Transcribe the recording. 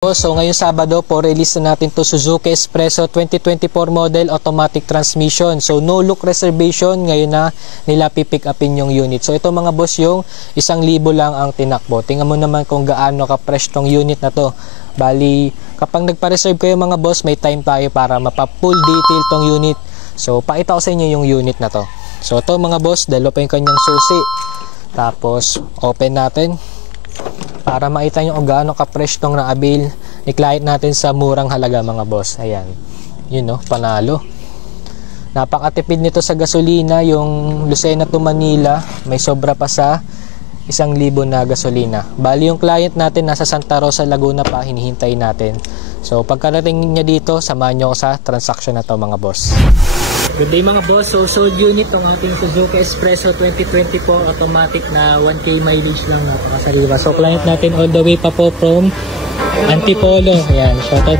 So ngayong Sabado po, release na natin to Suzuki Espresso 2024 model automatic transmission. So no look reservation, ngayon na nila pipick upin yung unit. So ito mga boss, yung 1,000 lang ang tinakbo. Tingnan mo naman kung gaano ka-fresh tong unit na to. Bali, kapag nagpa-reserve kayo mga boss, may time tayo para mapa-full detail tong unit. So pakita ko sa inyo yung unit na to. So ito mga boss, dalawa pa yung kanyang susi. Tapos open natin para makita nyo kung gaano ka-fresh tong na-avail ni client natin sa murang halaga mga boss. Ayan, yun no, panalo. Napakatipid nito sa gasolina. Yung Lucena to Manila may sobra pa sa 1,000 na gasolina. Bali yung client natin nasa Santa Rosa, Laguna pa, hinihintay natin. So pagkarating niya dito, samahan nyo ako sa transaction na to mga boss. Good day mga boss. So sold unit tong ating Suzuki Espresso 2024 automatic na 1K mileage lang, napakasariwa. So client natin all the way pa po from Antipolo. Ayan, shoutout